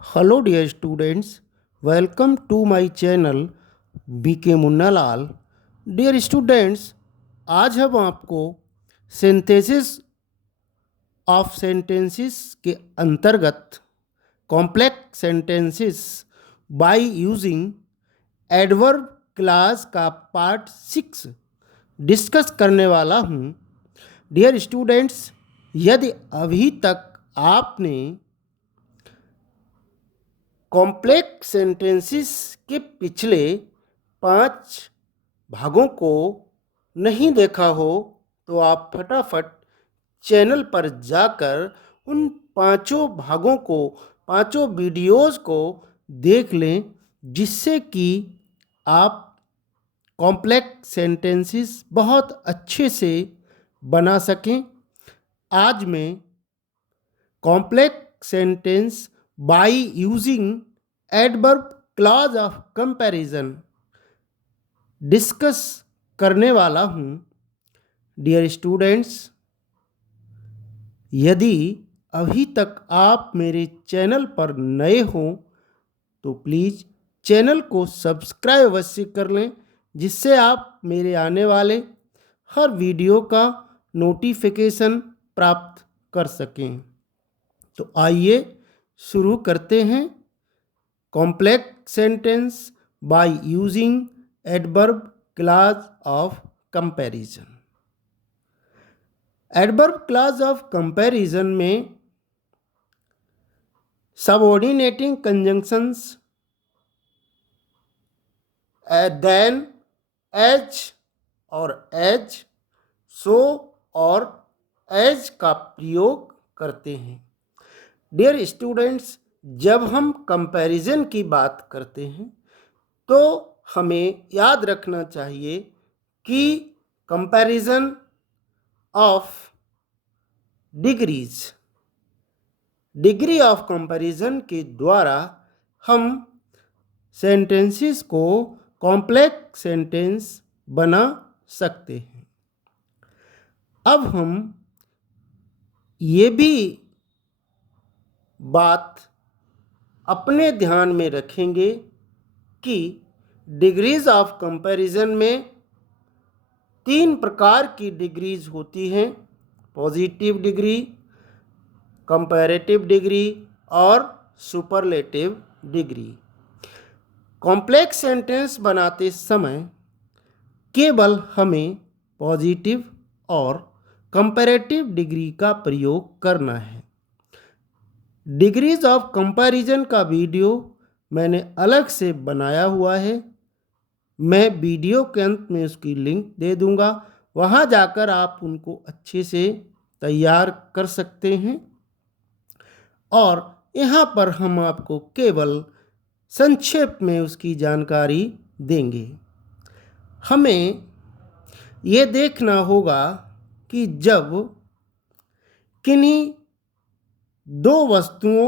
Hello dear students, welcome to my channel BK Munnalal. Dear students, आज हम आपको synthesis of sentences के अंतर्गत complex sentences by using adverb clause का part 6 discuss करने वाला हूँ। डियर स्टूडेंट्स, यदि अभी तक आपने कॉम्प्लेक्स सेंटेंसेस के पिछले 5 भागों को नहीं देखा हो तो आप फटाफट चैनल पर जाकर उन पांचों भागों को, पांचों वीडियोस को देख लें, जिससे कि आप कॉम्प्लेक्स सेंटेंसेस बहुत अच्छे से बना सकें। आज मैं complex sentence by using adverb clause of comparison discuss करने वाला हूँ। डियर स्टूडेंट्स, यदि अभी तक आप मेरे चैनल पर नए हों तो प्लीज़ चैनल को सब्सक्राइब अवश्य कर लें, जिससे आप मेरे आने वाले हर वीडियो का नोटिफिकेशन प्राप्त कर सकें। तो आइए शुरू करते हैं complex sentence by using adverb clause of comparison. Adverb clause of comparison में सबऑर्डिनेटिंग कंजंक्शंस देन, एज और एज, सो और एज का प्रयोग करते हैं। डियर स्टूडेंट्स, जब हम कंपैरिजन की बात करते हैं तो हमें याद रखना चाहिए कि comparison of degrees, degree of comparison के द्वारा हम सेंटेंसेस को कॉम्प्लेक्स सेंटेंस बना सकते हैं। अब हम ये भी बात अपने ध्यान में रखेंगे कि डिग्रीज ऑफ कंपैरिजन में 3 प्रकार की डिग्रीज होती हैं: पॉजिटिव डिग्री, कंपैरेटिव डिग्री और सुपरलेटिव डिग्री। कॉम्प्लेक्स सेंटेंस बनाते समय केवल हमें पॉजिटिव और कंपैरेटिव डिग्री का प्रयोग करना है। डिग्रीज ऑफ कंपैरिजन का वीडियो मैंने अलग से बनाया हुआ है, मैं वीडियो के अंत में उसकी लिंक दे दूंगा, वहां जाकर आप उनको अच्छे से तैयार कर सकते हैं। और यहाँ पर हम आपको केवल संक्षेप में उसकी जानकारी देंगे। हमें ये देखना होगा कि जब किन्हीं 2 वस्तुओं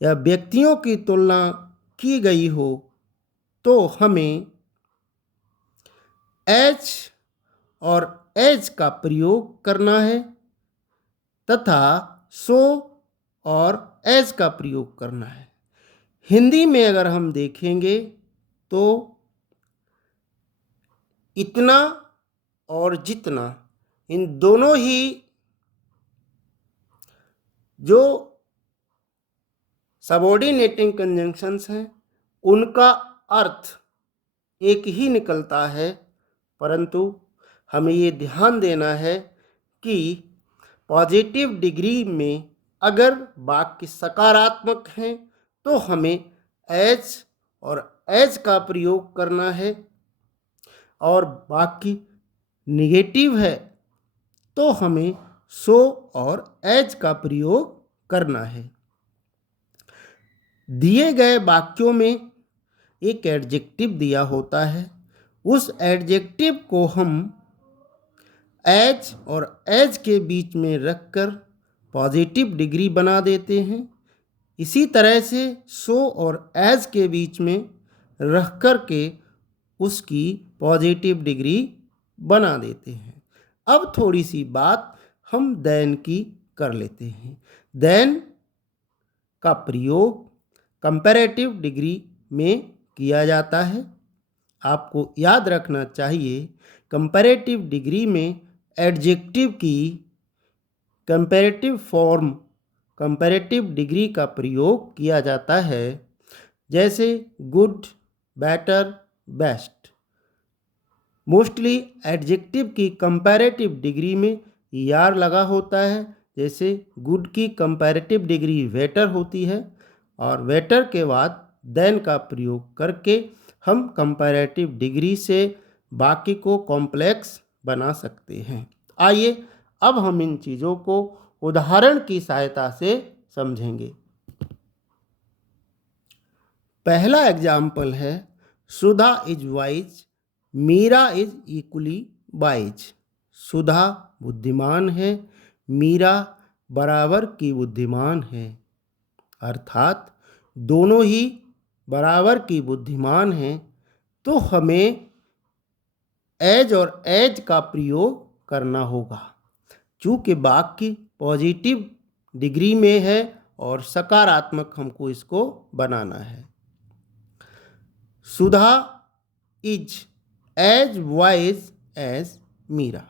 या व्यक्तियों की तुलना की गई हो तो हमें एज और एज का प्रयोग करना है तथा सो और एज का प्रयोग करना है। हिंदी में अगर हम देखेंगे तो इतना और जितना, इन दोनों ही जो सबऑर्डिनेटिंग कंजंक्शंस हैं उनका अर्थ एक ही निकलता है, परंतु हमें ये ध्यान देना है कि पॉजिटिव डिग्री में अगर वाक्य सकारात्मक हैं तो हमें एज और एज का प्रयोग करना है, और वाक्य निगेटिव है तो हमें सो और एज का प्रयोग करना है। दिए गए वाक्यों में एक एडजेक्टिव दिया होता है, उस एडजेक्टिव को हम एज और एज के बीच में रखकर पॉजिटिव डिग्री बना देते हैं। इसी तरह से सो और एज के बीच में रख कर के उसकी पॉजिटिव डिग्री बना देते हैं। अब थोड़ी सी बात हम देन की कर लेते हैं। देन का प्रयोग कंपैरेटिव डिग्री में किया जाता है। आपको याद रखना चाहिए, कंपैरेटिव डिग्री में एडजेक्टिव की कंपैरेटिव फॉर्म कंपैरेटिव डिग्री का प्रयोग किया जाता है, जैसे good, better, best. Mostly adjective की कंपैरेटिव डिग्री में ईआर लगा होता है, जैसे गुड की कंपैरेटिव डिग्री बेटर होती है, और बेटर के बाद देन का प्रयोग करके हम कंपैरेटिव डिग्री से वाक्य को कॉम्प्लेक्स बना सकते हैं। आइए अब हम इन चीज़ों को उदाहरण की सहायता से समझेंगे। पहला एग्जाम्पल है, Sudha is wise, Meera is equally wise. Sudha बुद्धिमान है, मीरा बराबर की बुद्धिमान है। अर्थात दोनों ही बराबर की बुद्धिमान हैं, तो हमें एज और एज का प्रयोग करना होगा। चूँकि वाक्य पॉजिटिव डिग्री में है और सकारात्मक हमको इसको बनाना है। Sudha is as wise as Meera.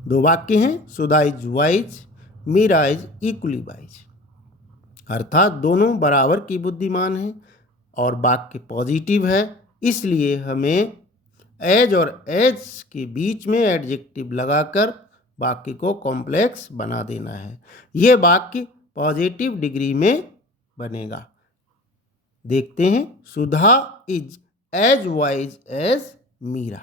दो वाक्य हैं, Sudha is wise, Meera is equally wise. अर्थात दोनों बराबर की बुद्धिमान हैं और वाक्य पॉजिटिव है, इसलिए हमें एज और एज के बीच में एडजेक्टिव लगाकर वाक्य को कॉम्प्लेक्स बना देना है। यह वाक्य पॉजिटिव डिग्री में बनेगा। देखते हैं, Sudha is as wise as Meera.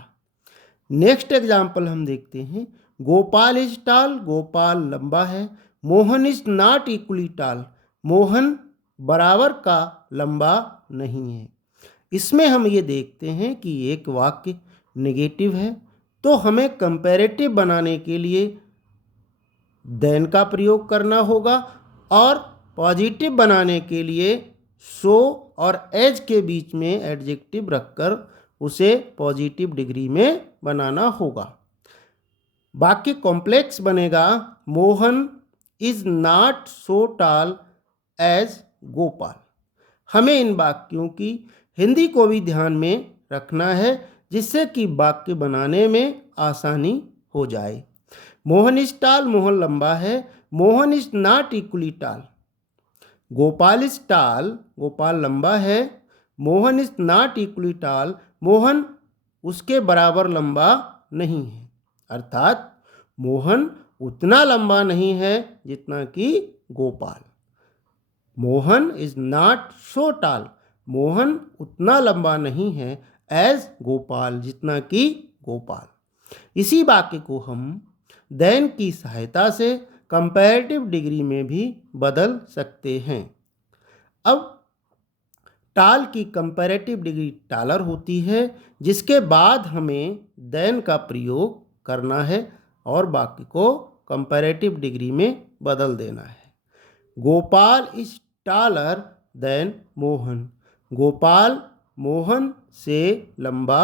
Next example हम देखते हैं, गोपाल इज टॉल, गोपाल लंबा है। Mohan is not equally tall, Mohan बराबर का लंबा नहीं है। इसमें हम ये देखते हैं कि एक वाक्य नेगेटिव है, तो हमें कंपैरेटिव बनाने के लिए देन का प्रयोग करना होगा, और पॉजिटिव बनाने के लिए सो और एज के बीच में एडजेक्टिव रखकर उसे पॉजिटिव डिग्री में बनाना होगा। वाक्य कॉम्प्लेक्स बनेगा, Mohan is not so tall as Gopal. हमें इन वाक्यों की हिंदी को भी ध्यान में रखना है, जिससे कि वाक्य बनाने में आसानी हो जाए। मोहन इज टॉल, मोहन लंबा है। Mohan is not equally tall. Gopal is tall, Gopal लंबा है। Mohan is not equally tall, Mohan उसके बराबर लंबा नहीं है। अर्थात मोहन उतना लंबा नहीं है जितना कि Gopal. Mohan is not so toll, Mohan उतना लंबा नहीं है एज गोपाल, जितना कि गोपाल। इसी वाक्य को हम देन की सहायता से कंपैरेटिव डिग्री में भी बदल सकते हैं। अब टाल की कंपैरेटिव डिग्री टालर होती है, जिसके बाद हमें देन का प्रयोग करना है और वाक्य को कंपैरेटिव डिग्री में बदल देना है। Gopal is taller than Mohan, Gopal Mohan से लंबा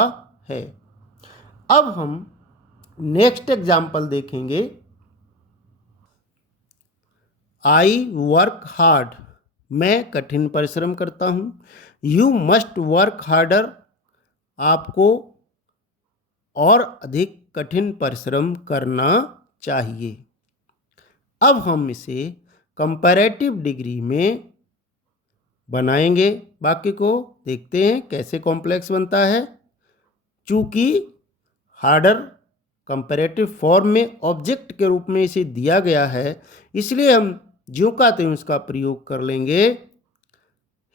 है। अब हम नेक्स्ट एग्जाम्पल देखेंगे, आई वर्क हार्ड, मैं कठिन परिश्रम करता हूँ। यू मस्ट वर्क हार्डर, आपको और अधिक कठिन परिश्रम करना चाहिए। अब हम इसे कंपैरेटिव डिग्री में बनाएंगे। वाक्य को देखते हैं कैसे कॉम्प्लेक्स बनता है। चूँकि हार्डर कंपैरेटिव फॉर्म में ऑब्जेक्ट के रूप में इसे दिया गया है, इसलिए हम ज्यों का त्यों इसका प्रयोग कर लेंगे।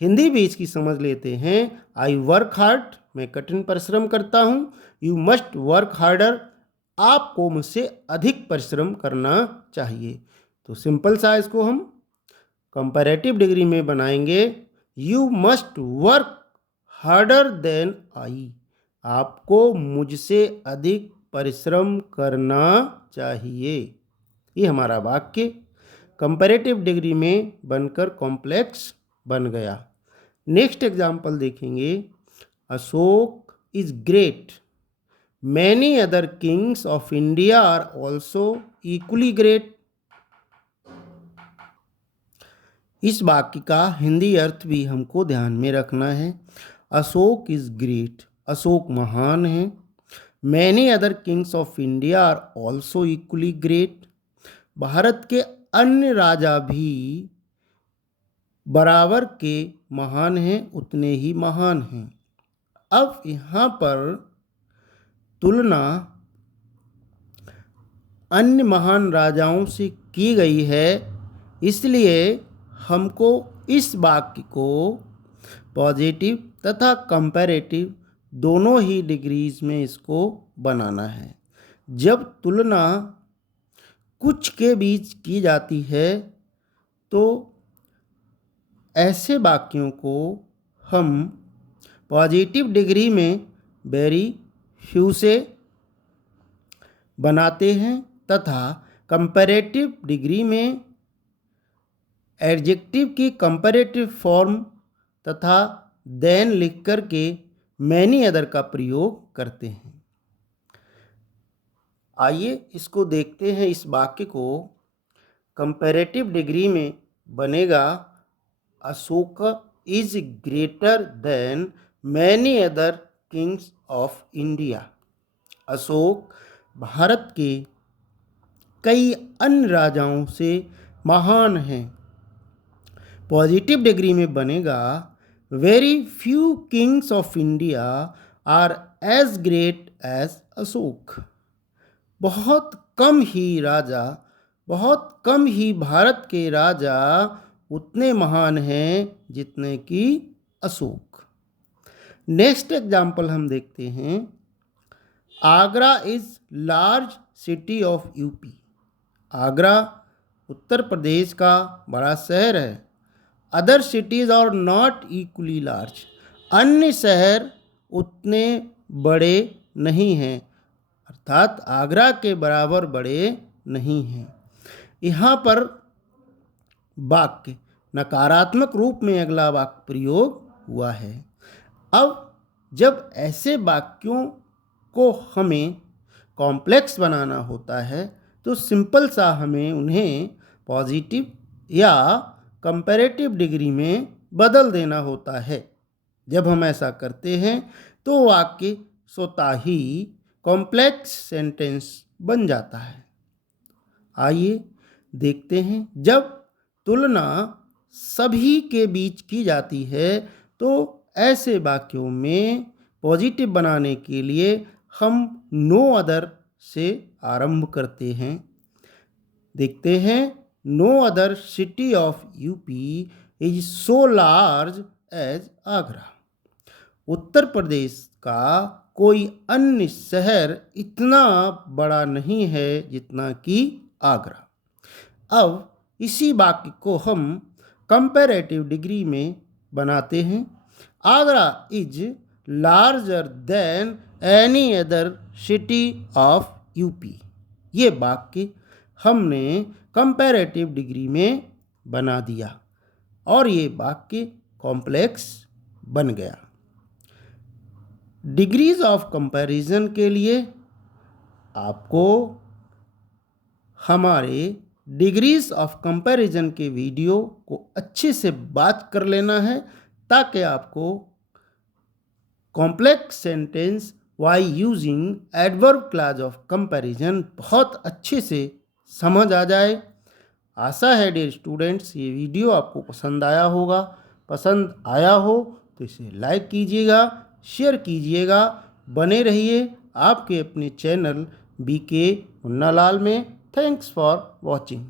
हिंदी भी इसकी समझ लेते हैं। आई वर्क हार्ड, मैं कठिन परिश्रम करता हूँ। यू मस्ट वर्क हार्डर, आपको मुझसे अधिक परिश्रम करना चाहिए। तो सिंपल सा इसको हम कंपैरेटिव डिग्री में बनाएंगे। You must work harder than I, आपको मुझसे अधिक परिश्रम करना चाहिए। ये हमारा वाक्य कंपैरेटिव डिग्री में बनकर कॉम्प्लेक्स बन गया। नेक्स्ट एग्जाम्पल देखेंगे, Ashok is great, many other kings of India are also equally great. इस वाक्य का हिंदी अर्थ भी हमको ध्यान में रखना है। अशोक इज ग्रेट, अशोक महान है। Many other kings of India are also equally great, Bharat के अन्य राजा भी बराबर के महान हैं, उतने ही महान हैं। अब यहाँ पर तुलना अन्य महान राजाओं से की गई है, इसलिए हमको इस वाक्य को पॉजिटिव तथा कंपैरेटिव दोनों ही डिग्रीज में इसको बनाना है। जब तुलना कुछ के बीच की जाती है तो ऐसे वाक्यों को हम पॉजिटिव डिग्री में वेरी फ्यू से बनाते हैं तथा कंपैरेटिव डिग्री में एडजेक्टिव की कंपैरेटिव फॉर्म तथा देन लिख कर के मैनी अदर का प्रयोग करते हैं। आइए इसको देखते हैं। इस वाक्य को कंपैरेटिव डिग्री में बनेगा Ashok is greater than many other kings of India. Ashok Bharat के कई अन्य राजाओं से महान हैं। पॉजिटिव डिग्री में बनेगा very few kings of India are as great as Ashok. बहुत कम ही राजा, बहुत कम ही भारत के राजा उतने महान हैं जितने कि अशोक। नेक्स्ट एग्जाम्पल हम देखते हैं। Agra is large city of UP. Agra Uttar Pradesh का बड़ा शहर है। Other cities are not equally large. अन्य शहर उतने बड़े नहीं हैं, अर्थात आगरा के बराबर बड़े नहीं हैं। यहाँ पर वाक्य नकारात्मक रूप में अगला वाक्य प्रयोग हुआ है। अब जब ऐसे वाक्यों को हमें कॉम्प्लेक्स बनाना होता है तो सिंपल सा हमें उन्हें पॉजिटिव या कंपैरेटिव डिग्री में बदल देना होता है। जब हम ऐसा करते हैं तो वाक्य स्वतः ही कॉम्प्लेक्स सेंटेंस बन जाता है। आइए देखते हैं। जब तुलना सभी के बीच की जाती है तो ऐसे वाक्यों में पॉजिटिव बनाने के लिए हम नो अदर से आरंभ करते हैं। देखते हैं। No other city of UP is so large as Agra. Uttar Pradesh का कोई अन्य शहर इतना बड़ा नहीं है जितना कि आगरा। अब इसी वाक्य को हम कंपैरेटिव डिग्री में बनाते हैं। Agra is larger than any other city of UP. ये वाक्य हमने कंपैरेटिव डिग्री में बना दिया और ये वाक्य कॉम्प्लेक्स बन गया। डिग्रीज ऑफ कंपैरिजन के लिए आपको हमारे डिग्रीज ऑफ कंपैरिजन के वीडियो को अच्छे से बात कर लेना है ताकि आपको complex sentence why using adverb clause of comparison बहुत अच्छे से समझ आ जाए। आशा है डियर स्टूडेंट्स ये वीडियो आपको पसंद आया होगा। पसंद आया हो तो इसे लाइक कीजिएगा, शेयर कीजिएगा। बने रहिए आपके अपने चैनल BK मुन्नालाल में। Thanks for watching.